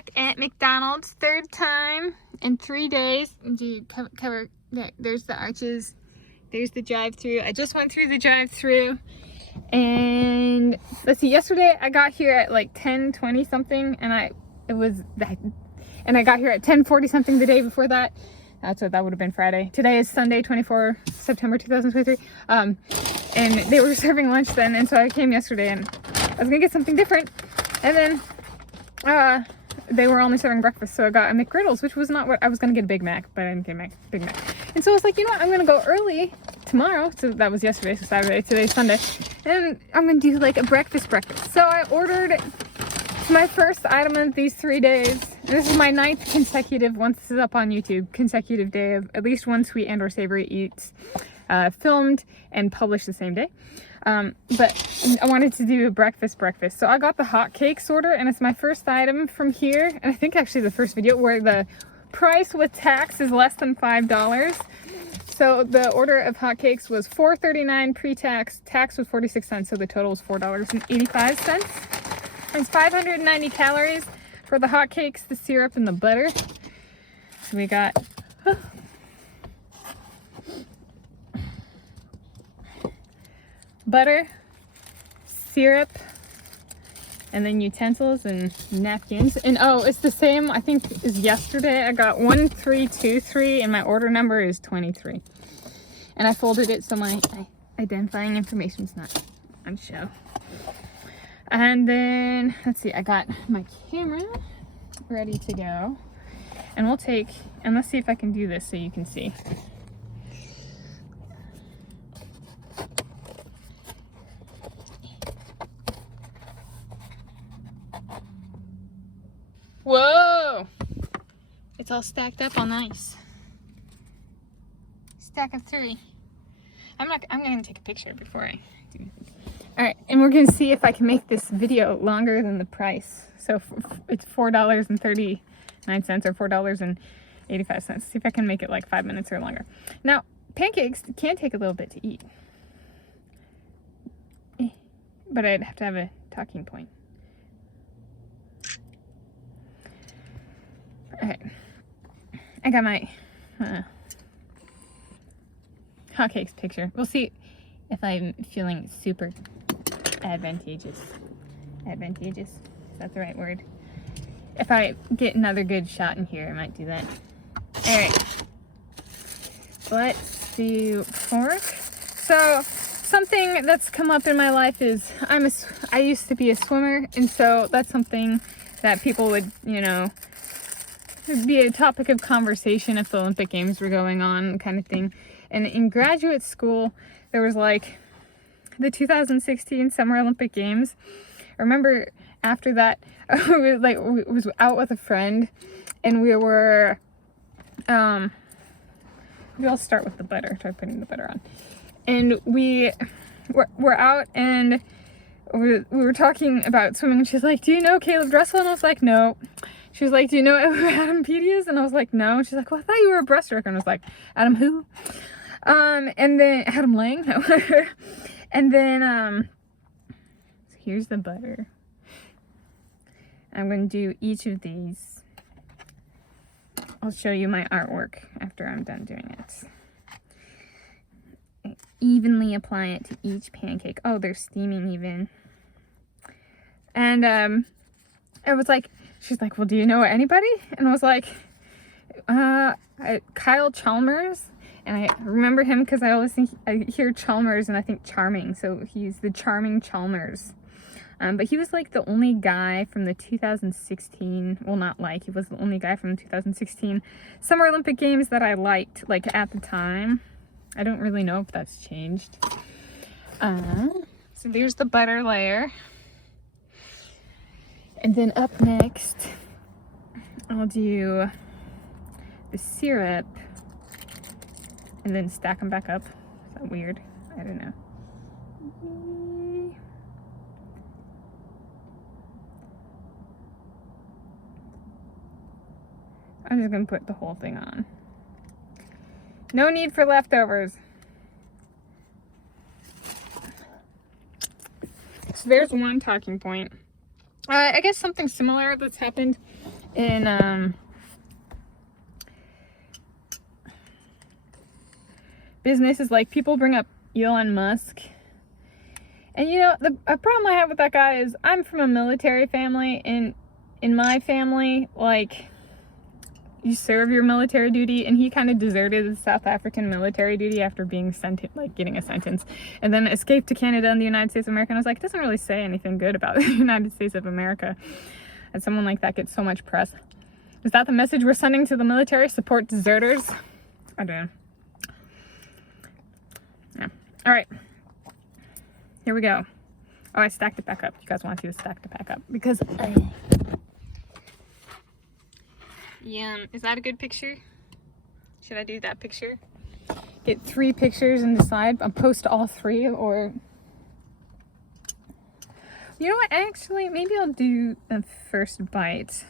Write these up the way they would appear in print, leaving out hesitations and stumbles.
back at McDonald's, third time in 3 days. Do you cover there's the arches, there's the drive-through. I just went through the drive-through, and let's see, yesterday I got here at like 10:20 something, and I got here at 10:40 something the day before that. That's what that would have been Friday. Today is Sunday, 24 September 2023. And they were serving lunch then, and so I came yesterday and I was gonna get something different. And then they were only serving breakfast, so I got a McGriddles, which was not what I was gonna get. A Big Mac, but I didn't get a Big Mac. And so I was like, you know what, I'm gonna go early tomorrow. So that was yesterday, so Saturday, today's Sunday. And I'm gonna do like a breakfast. So I ordered my first item of these 3 days. This is my 9th consecutive, once this is up on YouTube, consecutive day of at least one sweet and or savory eats, filmed and published the same day. But I wanted to do a breakfast. So I got the hotcakes order, and it's my first item from here. And I think actually the first video where the price with tax is less than $5. So the order of hotcakes was $4.39 pre-tax, tax was 46 cents, so the total was $4.85. It's 590 calories for the hotcakes, the syrup, and the butter. So we got butter, syrup, and then utensils and napkins. And oh, it's the same, I think, as yesterday. I got 1323 and my order number is 23. And I folded it so my identifying information is not on show. And then, let's see, I got my camera ready to go. And we'll take, and let's see if I can do this so you can see. Whoa! It's all stacked up on ice. Stack of 3. I'm gonna take a picture before I do. Alright, and we're gonna see if I can make this video longer than the price. So it's $4.39 or $4.85. See if I can make it like 5 minutes or longer. Now, pancakes can take a little bit to eat. But I'd have to have a talking point. Alright, I got my hotcakes picture. We'll see if I'm feeling super advantageous. Advantageous? Is that the right word? If I get another good shot in here, I might do that. Alright, let's do fork. So, something that's come up in my life is I used to be a swimmer, and so that's something that people would, you know, it'd be a topic of conversation if the Olympic Games were going on, kind of thing. And in graduate school, there was like the 2016 Summer Olympic Games. I remember after that, I was out with a friend, and we were, maybe I'll start with the butter, try putting the butter on. And we're out, and we were talking about swimming, and she's like, do you know Caleb Dressel? And I was like, no. She was like, do you know who Adam Peaty is? And I was like, no. She's like, well, I thought you were a breaststroker. And I was like, Adam who? And then Adam Lang. And then, so here's the butter. I'm going to do each of these. I'll show you my artwork after I'm done doing it. I evenly apply it to each pancake. Oh, they're steaming even. And, I was like, she's like, well, do you know anybody? And I was like, Kyle Chalmers. And I remember him because I always think, I hear Chalmers and I think charming. So he's the charming Chalmers. But he was like the only guy from the 2016, well, not like, he was the only guy from the 2016 Summer Olympic Games that I liked, like, at the time. I don't really know if that's changed. So there's the butter layer. And then up next, I'll do the syrup and then stack them back up. Is that weird? I don't know. I'm just gonna put the whole thing on. No need for leftovers. So there's one talking point. I guess something similar that's happened in business is like people bring up Elon Musk. And you know, a problem I have with that guy is I'm from a military family, and in my family, like, you serve your military duty, and he kind of deserted the South African military duty after being getting a sentence, and then escaped to Canada and the United States of America. And I was like, it doesn't really say anything good about the United States of America. And someone like that gets so much press. Is that the message we're sending to the military? Support deserters? I don't know. Yeah. All right. Here we go. Oh, I stacked it back up. You guys want to see the stacked it back up because yum. Is that a good picture? Should I do that picture? Get 3 pictures and decide. I'll post all 3, or you know what? Actually, maybe I'll do the first bite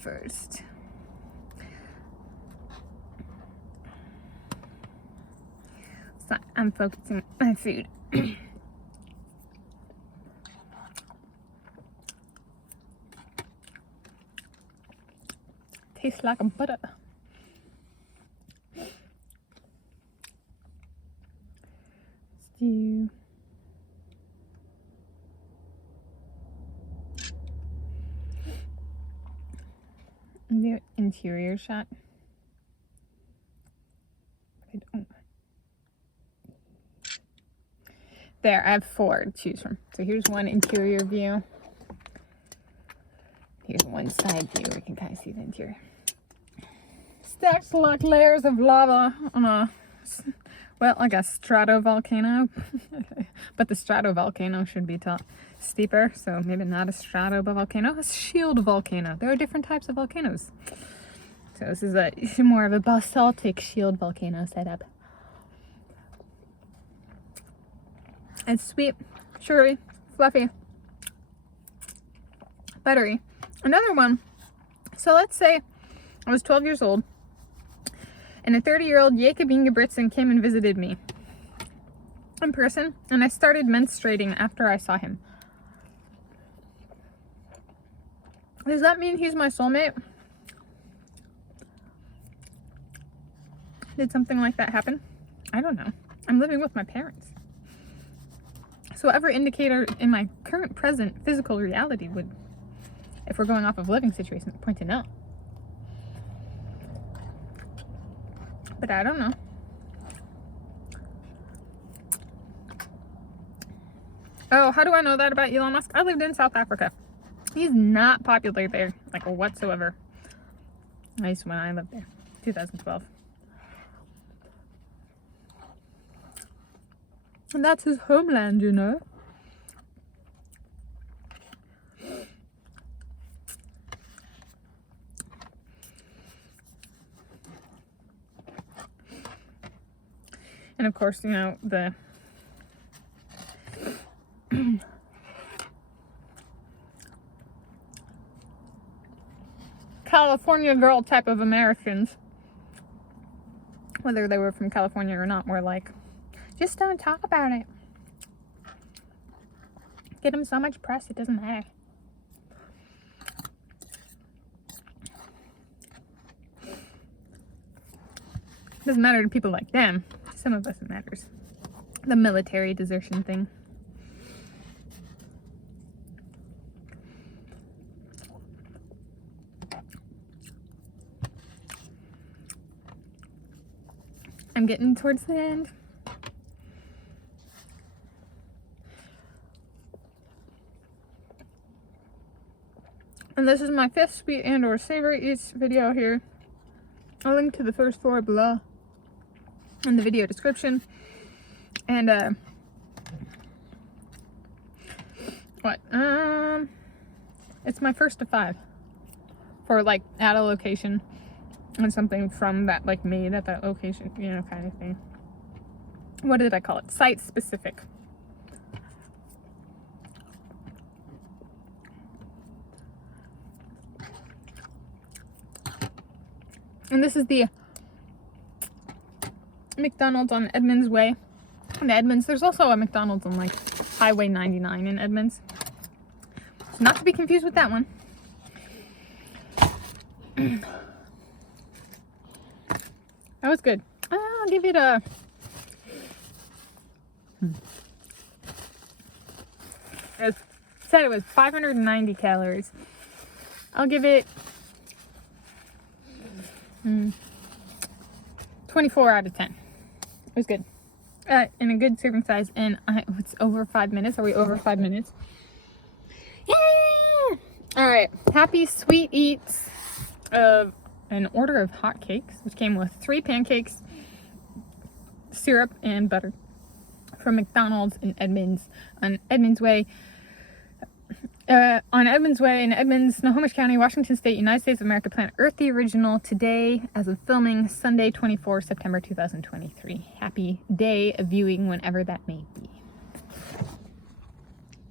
first. So I'm focusing on my food. Tastes like a butter. Let's do the interior shot. I don't. There, I have 4 to choose from. So here's one interior view. Here's one side view where you can kind of see the interior. Stacks like layers of lava on a, well, like a stratovolcano. But the stratovolcano should be steeper, so maybe not a stratovolcano, a shield volcano. There are different types of volcanoes. So this is more of a basaltic shield volcano setup. It's sweet, sugary, fluffy, buttery. Another one. So let's say I was 12 years old and a 30-year-old Jacob Ingebrigtsen came and visited me in person, and I started menstruating after I saw him. Does that mean he's my soulmate? Did something like that happen? I don't know. I'm living with my parents. So whatever indicator in my current present physical reality would, if we're going off of living situation, point to no. But I don't know. Oh, how do I know that about Elon Musk? I lived in South Africa. He's not popular there, like, whatsoever. At least when I lived there, 2012. And that's his homeland, you know. And of course, you know, the California girl type of Americans, whether they were from California or not, were like, just don't talk about it. Get them so much press, it doesn't matter. Doesn't matter to people like them. To some of us it matters. The military desertion thing. I'm getting towards the end. And this is my 5th sweet and or savory eats video here. I'll link to the first 4 below in the video description. And it's my first of 5 for like at a location and something from that, like, made at that location, you know, kind of thing. What did I call it? Site specific. And this is the McDonald's on Edmonds Way. In Edmonds, there's also a McDonald's on like Highway 99 in Edmonds. So not to be confused with that one. That was good. I'll give it a... It said it was 590 calories. I'll give it 24 out of 10. It was good. In a good serving size, and it's over 5 minutes. Are we over 5 minutes? Yeah! All right. Happy sweet eats of an order of hotcakes, which came with 3 pancakes, syrup, and butter from McDonald's in Edmonds on Edmonds Way. On Edmonds Way in Edmonds, Snohomish County, Washington State, United States of America. Planet Earth, the original. Today, as of filming, Sunday, 24 September 2023. Happy day of viewing whenever that may be.